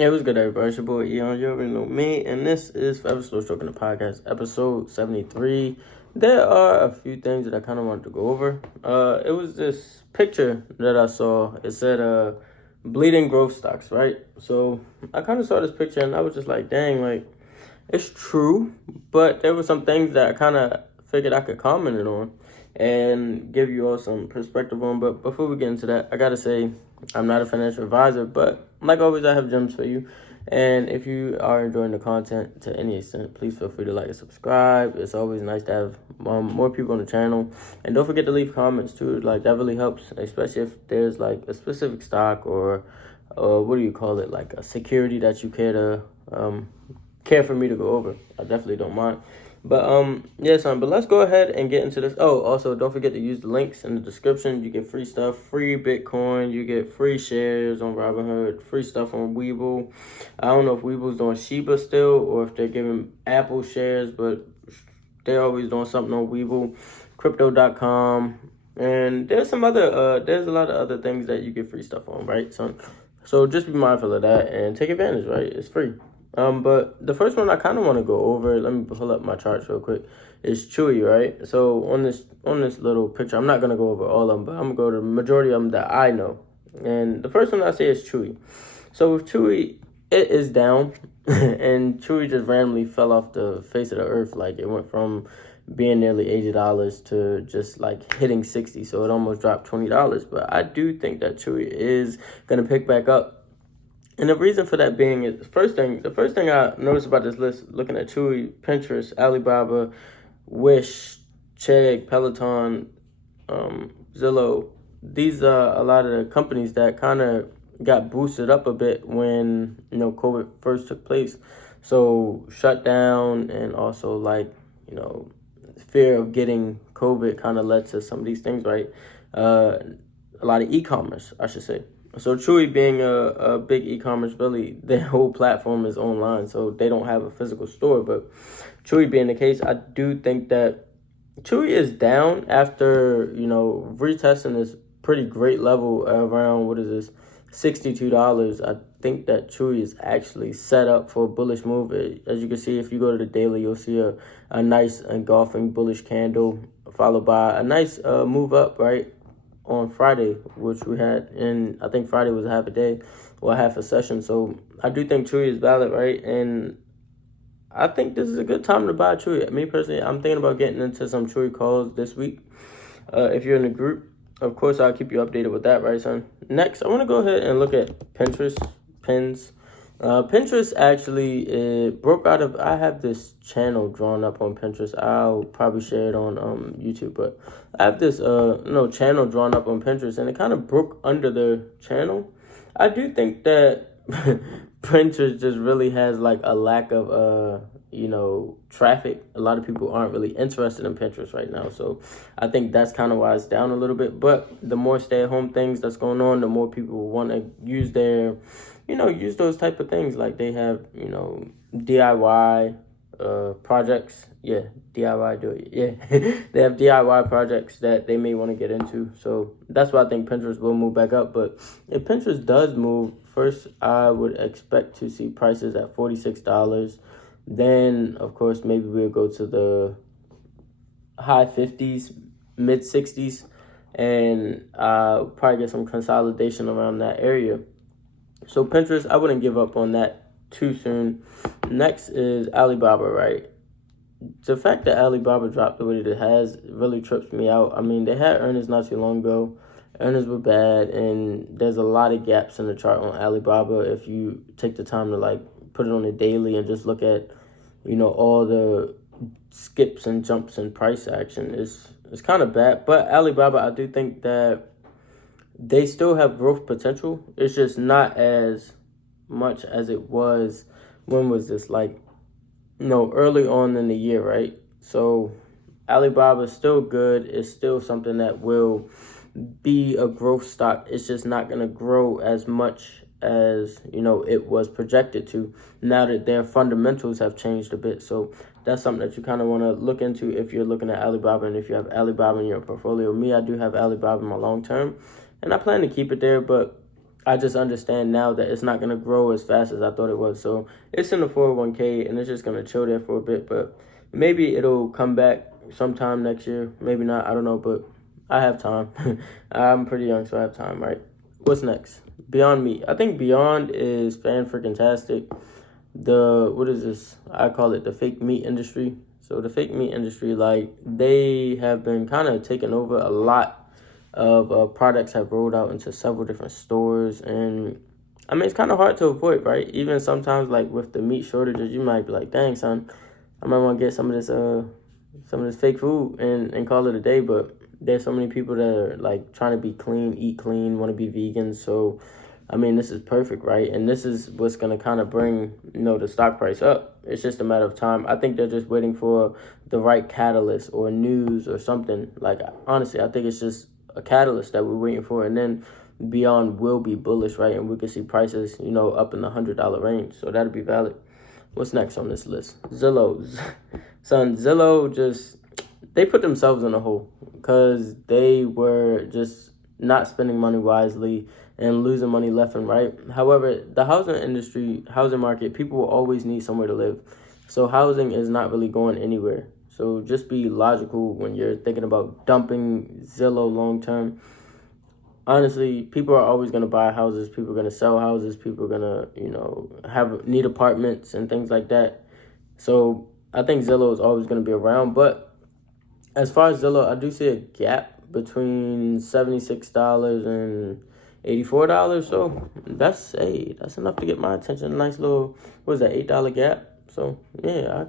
Hey, what's good, everybody? It's your boy Eon. You already know me, and this is Forever Slow Stroking the Podcast, episode 73. There are a few things that I kind of wanted to go over. It was this picture that I saw. It said, bleeding growth stocks, right? So I kind of saw this picture, and I was just like, dang, like, it's true, but there were some things that I kind of figured I could comment it on and give you all some perspective on. But before we get into that, I gotta say I'm not a financial advisor, but like always, I have gems for you. And if you are enjoying the content to any extent, please feel free to like and subscribe. It's always nice to have more people on the channel. And don't forget to leave comments too. Like, that really helps, especially if there's like a specific stock or what do you call it, like a security that you care for me to go over. I definitely don't mind. But yeah, son, but let's go ahead and get into this. Oh, also, don't forget to use the links in the description. You get free stuff, free Bitcoin, you get free shares on Robinhood, free stuff on Webull. I don't know if Webull's doing Shiba still or if they're giving Apple shares, but they're always doing something on Webull, crypto.com. And there's a lot of other things that you get free stuff on, right, son? So just be mindful of that and take advantage, right? It's free. But the first one I kind of want to go over, let me pull up my charts real quick, is CHWY, right? So on this little picture, I'm not going to go over all of them, but I'm going to go to the majority of them that I know. And the first one I say is CHWY. So with CHWY, it is down, and CHWY just randomly fell off the face of the earth. Like, it went from being nearly $80 to just like hitting 60, so it almost dropped $20. But I do think that CHWY is going to pick back up. And the reason for that being is the first thing I noticed about this list, looking at CHWY, Pinterest, Alibaba, Wish, Chegg, Peloton, Zillow. These are a lot of the companies that kind of got boosted up a bit when COVID first took place. So shutdown and also fear of getting COVID kind of led to some of these things, right? A lot of e-commerce, I should say. So CHWY being a big e-commerce, really, their whole platform is online, so they don't have a physical store. But CHWY being the case, I do think that CHWY is down after, retesting this pretty great level around, $62. I think that CHWY is actually set up for a bullish move. As you can see, if you go to the daily, you'll see a nice engulfing bullish candle followed by a nice move up, right, on Friday, which we had, and I think Friday was a half a day or half a session. So I do think CHWY is valid, right? And I think this is a good time to buy CHWY. Me personally, I'm thinking about getting into some CHWY calls this week. If you're in the group, of course, I'll keep you updated with that, right, son? Next, I want to go ahead and look at Pinterest, pins. Pinterest actually broke out of, I have this channel drawn up on Pinterest. I'll probably share it on YouTube, but I have this channel drawn up on Pinterest, and it kind of broke under the channel. I do think that Pinterest just really has like a lack of traffic. A lot of people aren't really interested in Pinterest right now, so I think that's kind of why it's down a little bit. But the more stay-at-home things that's going on, the more people want to use use those type of things. Like, they have DIY projects. Yeah, DIY, do it. Yeah. They have DIY projects that they may want to get into. So that's why I think Pinterest will move back up. But if Pinterest does move, first I would expect to see prices at $46. Then, of course, maybe we'll go to the high 50s, mid 60s, and probably get some consolidation around that area. So Pinterest, I wouldn't give up on that too soon. Next is Alibaba, right? The fact that Alibaba dropped the way that it has really trips me out. I mean, they had earnings not too long ago. Earnings were bad, and there's a lot of gaps in the chart on Alibaba. If you take the time to put it on a daily and just look at, all the skips and jumps in price action, it's kind of bad. But Alibaba, I do think that they still have growth potential. It's just not as much as it was. When was this? Early on in the year, right? So Alibaba is still good. It's still something that will be a growth stock. It's just not going to grow as much as, it was projected to, now that their fundamentals have changed a bit. So that's something that you kind of want to look into if you're looking at Alibaba, and if you have Alibaba in your portfolio. Me, I do have Alibaba in my long term, and I plan to keep it there, but I just understand now that it's not going to grow as fast as I thought it was. So it's in the 401k and it's just going to chill there for a bit. But maybe it'll come back sometime next year. Maybe not. I don't know. But I have time. I'm pretty young, so I have time, right? What's next? Beyond Meat. I think Beyond is fan-freaking-tastic. What is this? I call it the fake meat industry. So the fake meat industry, like, they have been kind of taking over. A lot of products have rolled out into several different stores, and I mean, it's kind of hard to avoid, right? Even sometimes, like, with the meat shortages, you might be like, dang, son, I might want to get some of this fake food and call it a day. But there's so many people that are like trying to be clean, eat clean, want to be vegan. So I mean, this is perfect, right? And this is what's going to kind of bring, the stock price up. It's just a matter of time. I think they're just waiting for the right catalyst or news or something. Like, honestly, I think it's just a catalyst that we're waiting for. And then Beyond will be bullish, right? And we can see prices, up in the $100 range. So that'll be valid. What's next on this list? Zillow. Son, Zillow they put themselves in a hole because they were just not spending money wisely and losing money left and right. However, the housing market, people will always need somewhere to live. So housing is not really going anywhere. So just be logical when you're thinking about dumping Zillow long term. Honestly, people are always going to buy houses. People are going to sell houses. People are going to, need apartments and things like that. So I think Zillow is always going to be around. But as far as Zillow, I do see a gap between $76 and $84. So that's enough to get my attention. A nice little, what is that, $8 gap. So yeah,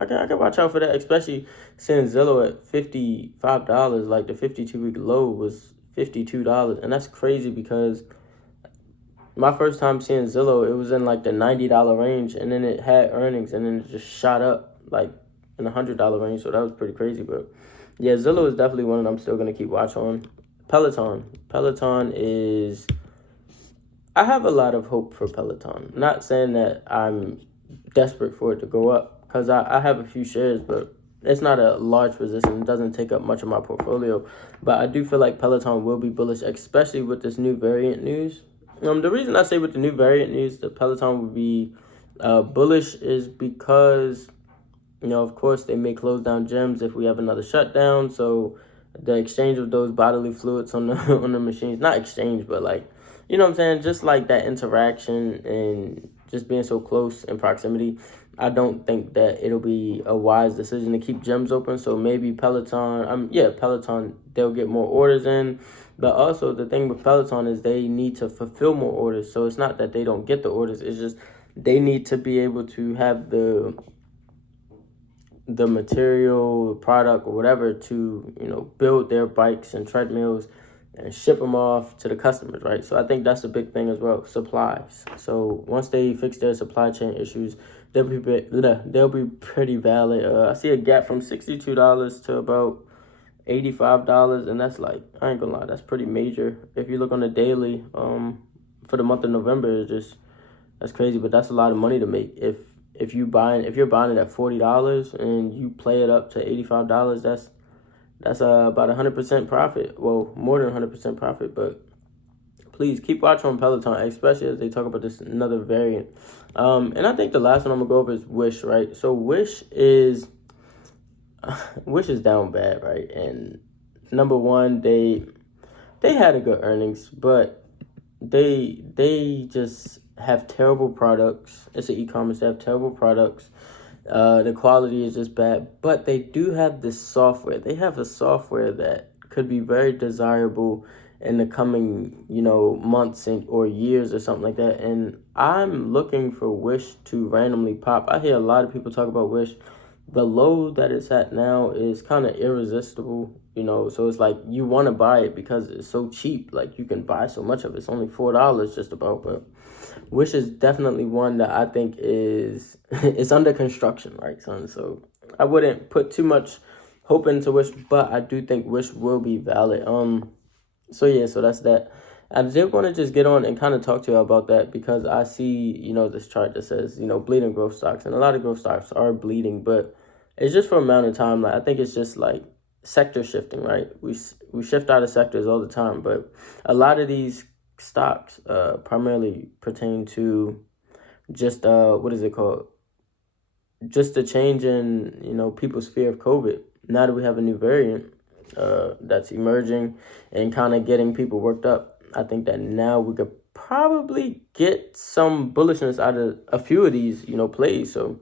I can watch out for that, especially since Zillow at $55. Like, the 52-week low was $52, and that's crazy because my first time seeing Zillow, it was in like the $90 range, and then it had earnings, and then it just shot up like in the $100 range. So that was pretty crazy. But yeah, Zillow is definitely one that I'm still gonna keep watch on. Peloton is, I have a lot of hope for Peloton. Not saying that I'm desperate for it to go up, because I have a few shares, but it's not a large position. It doesn't take up much of my portfolio. But I do feel like Peloton will be bullish, especially with this new variant news. The reason I say with the new variant news that Peloton would be bullish is because, of course, they may close down gyms if we have another shutdown. So the exchange of those bodily fluids on the on the machines, not exchange, but like, what I'm saying? Just like that interaction and just being so close in proximity, I don't think that it'll be a wise decision to keep gyms open. So maybe Peloton, they'll get more orders in. But also the thing with Peloton is they need to fulfill more orders. So it's not that they don't get the orders. It's just they need to be able to have the material, product, or whatever to, build their bikes and treadmills and ship them off to the customers, right? So I think that's a big thing as well, supplies. So once they fix their supply chain issues, they'll be pretty valid. I see a gap from $62 to about $85, and that's like, I ain't gonna lie, that's pretty major. If you look on the daily, for the month of November, that's crazy, but that's a lot of money to make. If you're buying it at $40 and you play it up to $85, that's about 100% profit. Well, more than 100% profit. But please keep watching on Peloton, especially as they talk about this another variant. And I think the last one I'm gonna go over is Wish, right? So Wish is down bad, right? And number one, they had a good earnings, but they just have terrible products. It's an e-commerce. They have terrible products. The quality is just bad, but they do have this software. They have a software that could be very desirable in the coming, months or years or something like that. And I'm looking for Wish to randomly pop. I hear a lot of people talk about Wish. The low that it's at now is kind of irresistible, so it's like you want to buy it because it's so cheap. Like, you can buy so much of it. It's only $4 just about, but Wish is definitely one that I think is it's under construction, right, son? So I wouldn't put too much hope into Wish, but I do think Wish will be valid. So yeah, so that's that. I did want to just get on and kind of talk to you about that because I see, this chart that says, bleeding growth stocks, and a lot of growth stocks are bleeding, but it's just for a amount of time. Like, I think it's just like sector shifting, right? We shift out of sectors all the time, but a lot of these stocks primarily pertain to just what is it called? Just the change in, people's fear of COVID. Now that we have a new variant that's emerging and kind of getting people worked up, I think that now we could probably get some bullishness out of a few of these, plays. So,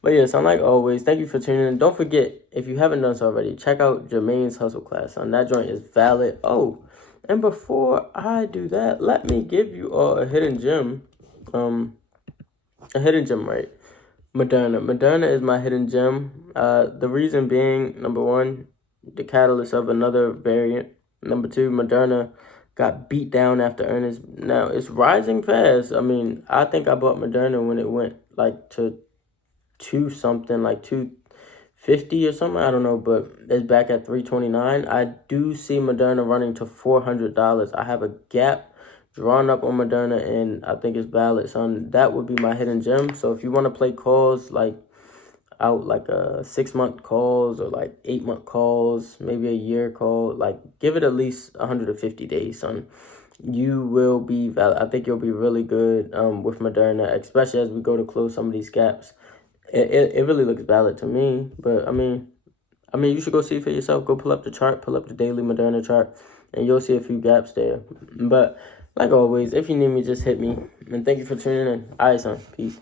but yes, unlike always, thank you for tuning in. Don't forget, if you haven't done so already, check out Jermaine's Hustle class. That joint is valid. Oh, and before I do that, let me give you all a hidden gem. Right? Moderna is my hidden gem. The reason being, number one, the catalyst of another variant. Number two, Moderna got beat down after earnings. Now, it's rising fast. I mean, I think I bought Moderna when it went like to 2-something, like 250 or something. I don't know, but it's back at 329. I do see Moderna running to $400. I have a gap drawn up on Moderna, and I think it's valid. So that would be my hidden gem. So if you want to play calls like out like a 6-month calls or like 8-month calls, maybe a year call, like give it at least 150 days, son. You will be valid. I think you'll be really good with Moderna, especially as we go to close some of these gaps. It really looks valid to me, but I mean, you should go see for yourself. Go pull up the chart, pull up the daily Moderna chart, and you'll see a few gaps there. But like always, if you need me, just hit me. And thank you for tuning in. All right, son. Peace.